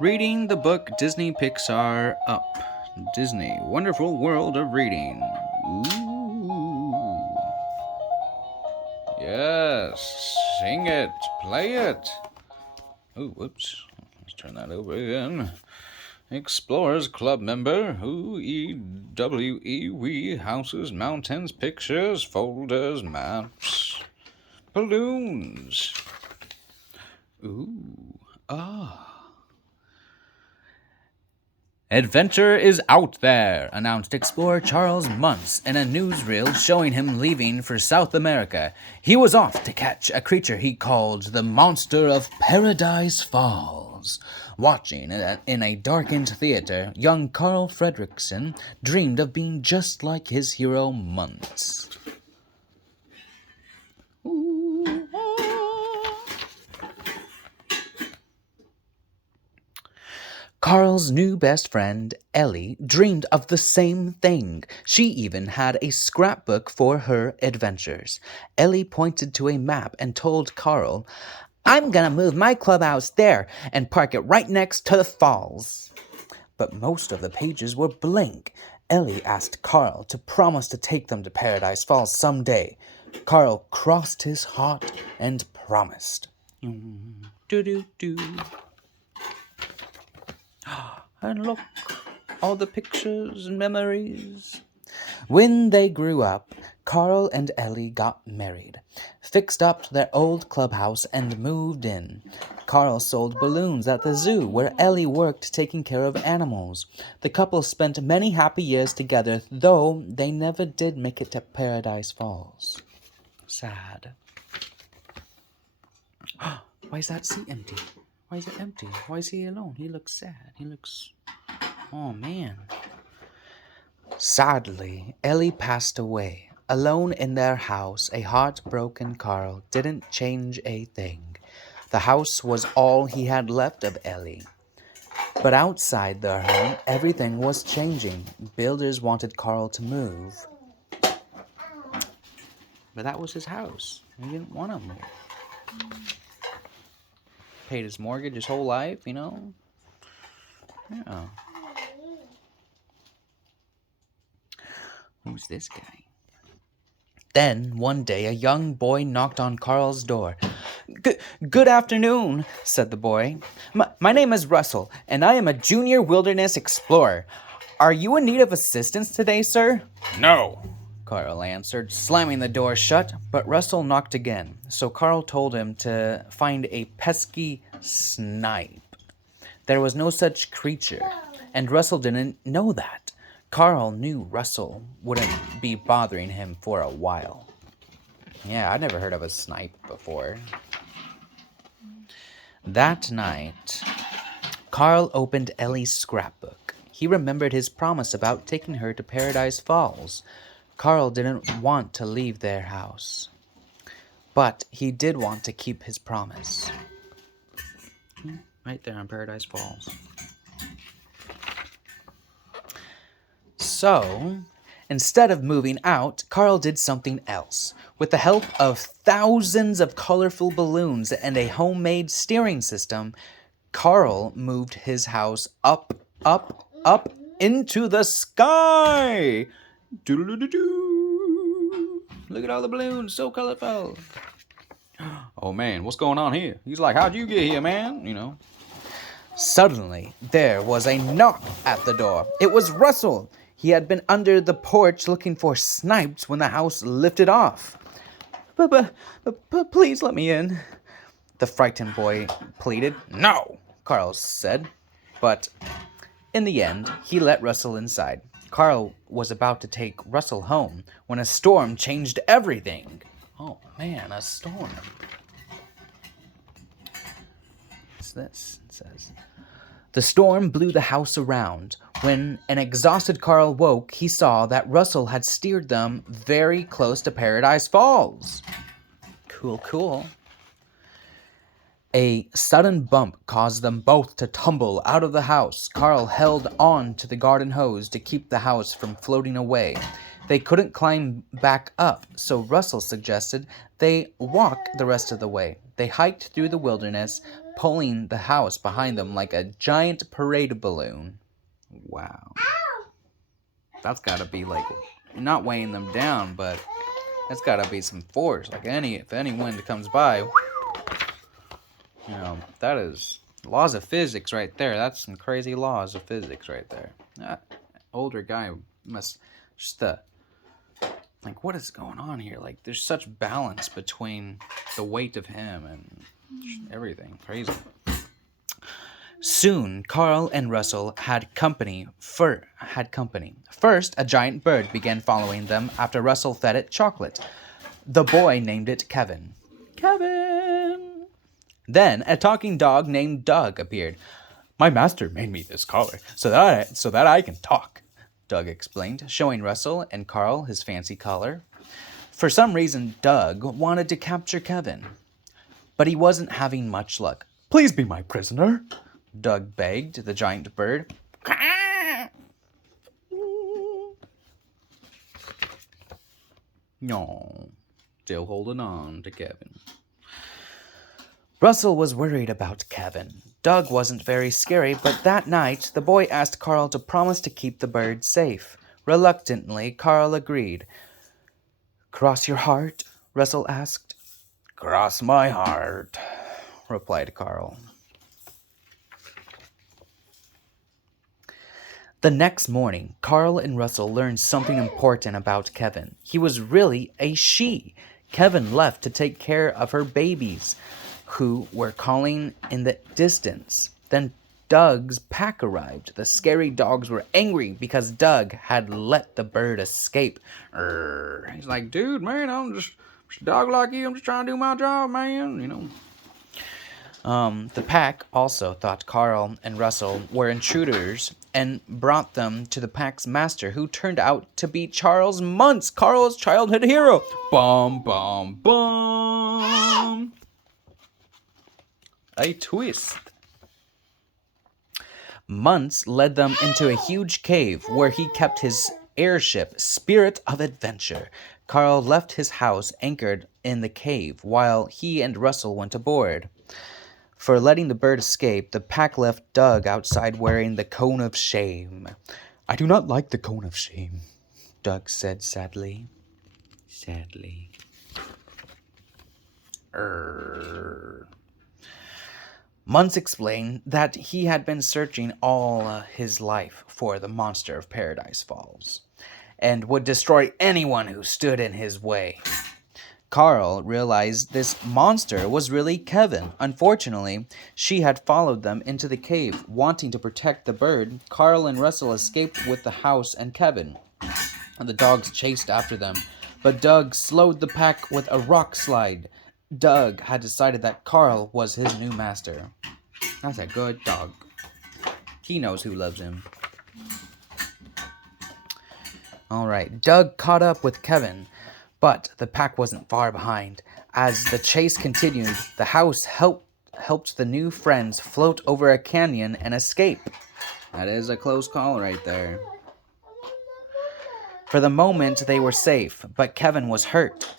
Reading the book Disney Pixar Up. Disney Wonderful World of Reading. Ooh. Yes. Sing it. Play it. Oh, whoops. Let's turn that over again. Explorers Club member. We houses, mountains, pictures, folders, maps, balloons. Ooh. Ah. Adventure is out there, announced explorer Charles Muntz in a newsreel showing him leaving for South America. He was off to catch a creature he called the Monster of Paradise Falls. Watching it in a darkened theater, young Carl Fredricksen dreamed of being just like his hero Muntz. Carl's new best friend, Ellie, dreamed of the same thing. She even had a scrapbook for her adventures. Ellie pointed to a map and told Carl, "I'm gonna move my clubhouse there and park it right next to the falls." But most of the pages were blank. Ellie asked Carl to promise to take them to Paradise Falls someday. Carl crossed his heart and promised. Do-do-do. And look, all the pictures and memories. When they grew up, Carl and Ellie got married, fixed up their old clubhouse, and moved in. Carl sold balloons at the zoo, where Ellie worked taking care of animals. The couple spent many happy years together, though they never did make it to Paradise Falls. Sad. Why is that seat empty? Why is it empty? Why is he alone? He looks sad. Oh, man. Sadly, Ellie passed away. Alone in their house, a heartbroken Carl didn't change a thing. The house was all he had left of Ellie. But outside their home, everything was changing. Builders wanted Carl to move. But that was his house. He didn't want to move. Paid his mortgage his whole life, Yeah. Who's this guy? Then, one day, a young boy knocked on Carl's door. Good afternoon, said the boy. My name is Russell, and I am a junior wilderness explorer. Are you in need of assistance today, sir? No, Carl answered, slamming the door shut, but Russell knocked again, so Carl told him to find a pesky snipe. There was no such creature, and Russell didn't know that. Carl knew Russell wouldn't be bothering him for a while. Yeah, I'd never heard of a snipe before. That night, Carl opened Ellie's scrapbook. He remembered his promise about taking her to Paradise Falls. Carl didn't want to leave their house, but he did want to keep his promise. Right there on Paradise Falls. So, instead of moving out, Carl did something else. With the help of thousands of colorful balloons and a homemade steering system, Carl moved his house up into the sky. Doo-doo-doo-doo. Look at all the balloons, so colorful. Oh man, what's going on here? He's like, how'd you get here, man? Suddenly, there was a knock at the door. It was Russell. He had been under the porch looking for snipes when the house lifted off. Please let me in, the frightened boy pleaded. No, Carl said. But in the end, he let Russell inside. Carl was about to take Russell home when a storm changed everything. Oh man, a storm. What's this? It says, the storm blew the house around. When an exhausted Carl woke, he saw that Russell had steered them very close to Paradise Falls. Cool. A sudden bump caused them both to tumble out of the house. Carl held on to the garden hose to keep the house from floating away. They couldn't climb back up, so Russell suggested they walk the rest of the way. They hiked through the wilderness, pulling the house behind them like a giant parade balloon. Wow. That's gotta be like, not weighing them down, but that's gotta be some force. Like if any wind comes by, that is laws of physics right there. That's some crazy laws of physics right there. That older guy must just like, what is going on here? Like, there's such balance between the weight of him and everything. Crazy. Soon, Carl and Russell had company. First, a giant bird began following them after Russell fed it chocolate. The boy named it Kevin. Kevin! Then, a talking dog named Doug appeared. My master made me this collar so that I can talk, Doug explained, showing Russell and Carl his fancy collar. For some reason, Doug wanted to capture Kevin, but he wasn't having much luck. Please be my prisoner, Doug begged the giant bird. No, still holding on to Kevin. Russell was worried about Kevin. Doug wasn't very scary, but that night, the boy asked Carl to promise to keep the bird safe. Reluctantly, Carl agreed. Cross your heart? Russell asked. Cross my heart, replied Carl. The next morning, Carl and Russell learned something important about Kevin. He was really a she. Kevin left to take care of her babies, who were calling in the distance. Then Doug's pack arrived. The scary dogs were angry because Doug had let the bird escape. He's like, dude, man, I'm just a dog like you. I'm just trying to do my job, man, The pack also thought Carl and Russell were intruders and brought them to the pack's master, who turned out to be Charles Muntz, Carl's childhood hero. Bum, bum, bum. A twist. Muntz led them into a huge cave where he kept his airship, Spirit of Adventure. Carl left his house anchored in the cave while he and Russell went aboard. For letting the bird escape, the pack left Doug outside wearing the cone of shame. I do not like the cone of shame, Doug said sadly. Sadly. Muntz explained that he had been searching all his life for the monster of Paradise Falls and would destroy anyone who stood in his way. Carl realized this monster was really Kevin. Unfortunately, she had followed them into the cave. Wanting to protect the bird, Carl and Russell escaped with the house and Kevin. The dogs chased after them, but Doug slowed the pack with a rock slide. Doug had decided that Carl was his new master. That's a good dog. He knows who loves him. Alright, Doug caught up with Kevin, but the pack wasn't far behind. As the chase continued, the house helped the new friends float over a canyon and escape. That is a close call right there. For the moment, they were safe, but Kevin was hurt.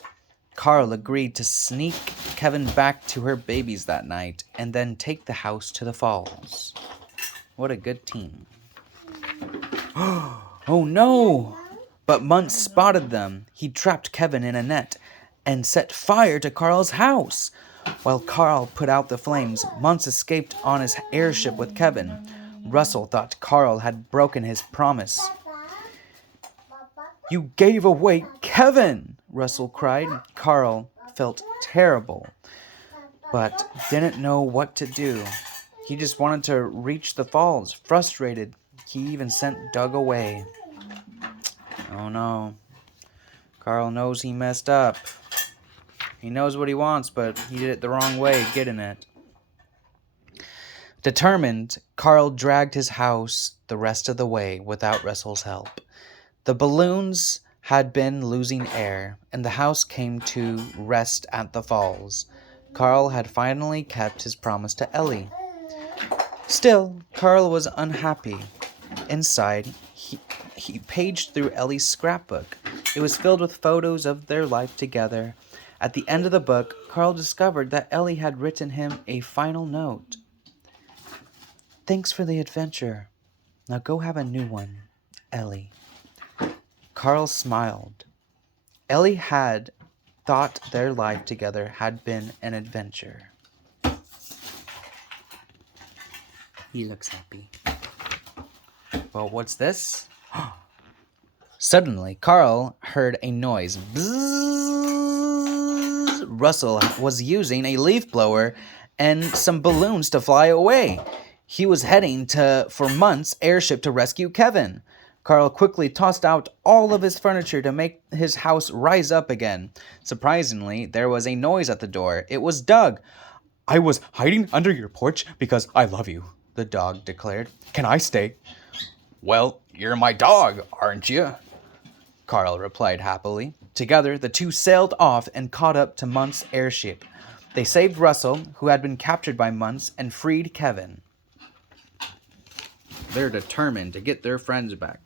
Carl agreed to sneak Kevin back to her babies that night and then take the house to the falls. What a good team. Oh no! But Muntz spotted them. He trapped Kevin in a net and set fire to Carl's house. While Carl put out the flames, Muntz escaped on his airship with Kevin. Russell thought Carl had broken his promise. You gave away Kevin, Russell cried. Carl felt terrible, but didn't know what to do. He just wanted to reach the falls. Frustrated, he even sent Doug away. Oh no. Carl knows he messed up. He knows what he wants, but he did it the wrong way, getting it. Determined, Carl dragged his house the rest of the way without Russell's help. The balloons had been losing air, and the house came to rest at the falls. Carl had finally kept his promise to Ellie. Still, Carl was unhappy. Inside, he paged through Ellie's scrapbook. It was filled with photos of their life together. At the end of the book, Carl discovered that Ellie had written him a final note. "Thanks for the adventure. Now go have a new one, Ellie." Carl smiled. Ellie had thought their life together had been an adventure. He looks happy. Well, what's this? Suddenly, Carl heard a noise. Bzzz! Russell was using a leaf blower and some balloons to fly away. He was heading for Muntz' airship to rescue Kevin. Carl quickly tossed out all of his furniture to make his house rise up again. Surprisingly, there was a noise at the door. It was Doug. "I was hiding under your porch because I love you," the dog declared. "Can I stay?" "Well, you're my dog, aren't you?" Carl replied happily. Together, the two sailed off and caught up to Muntz' airship. They saved Russell, who had been captured by Muntz, and freed Kevin. They're determined to get their friends back.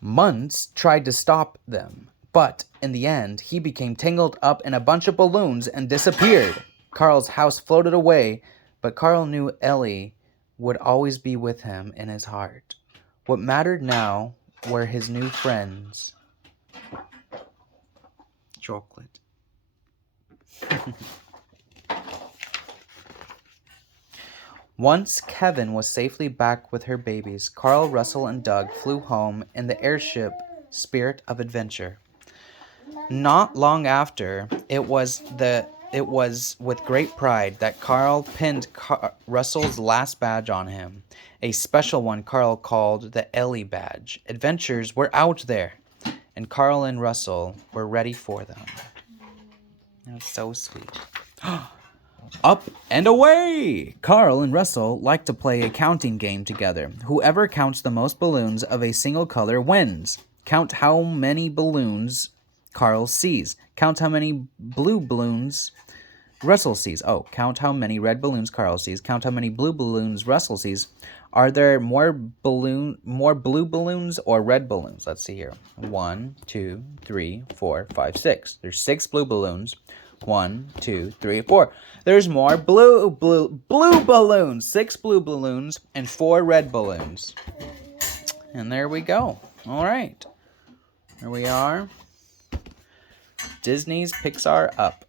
Muntz tried to stop them, but in the end, he became tangled up in a bunch of balloons and disappeared. Carl's house floated away, but Carl knew Ellie would always be with him in his heart. What mattered now were his new friends. Chocolate. Once Kevin was safely back with her babies, Carl, Russell, and Doug flew home in the airship Spirit of Adventure. Not long after, it was with great pride that Carl pinned Russell's last badge on him, a special one Carl called the Ellie badge. Adventures were out there, and Carl and Russell were ready for them. That was so sweet. Up and away! Carl and Russell like to play a counting game together. Whoever counts the most balloons of a single color wins. Count how many balloons Carl sees. Count how many blue balloons Russell sees. Oh, count how many red balloons Carl sees. Count how many blue balloons Russell sees. Are there more blue balloons or red balloons? Let's see here. 1, 2, 3, 4, 5, 6. There's 6 blue balloons. 1, 2, 3, 4. There's more blue balloons. 6 blue balloons and 4 red balloons. And there we go. All right. Here we are. Disney's Pixar Up.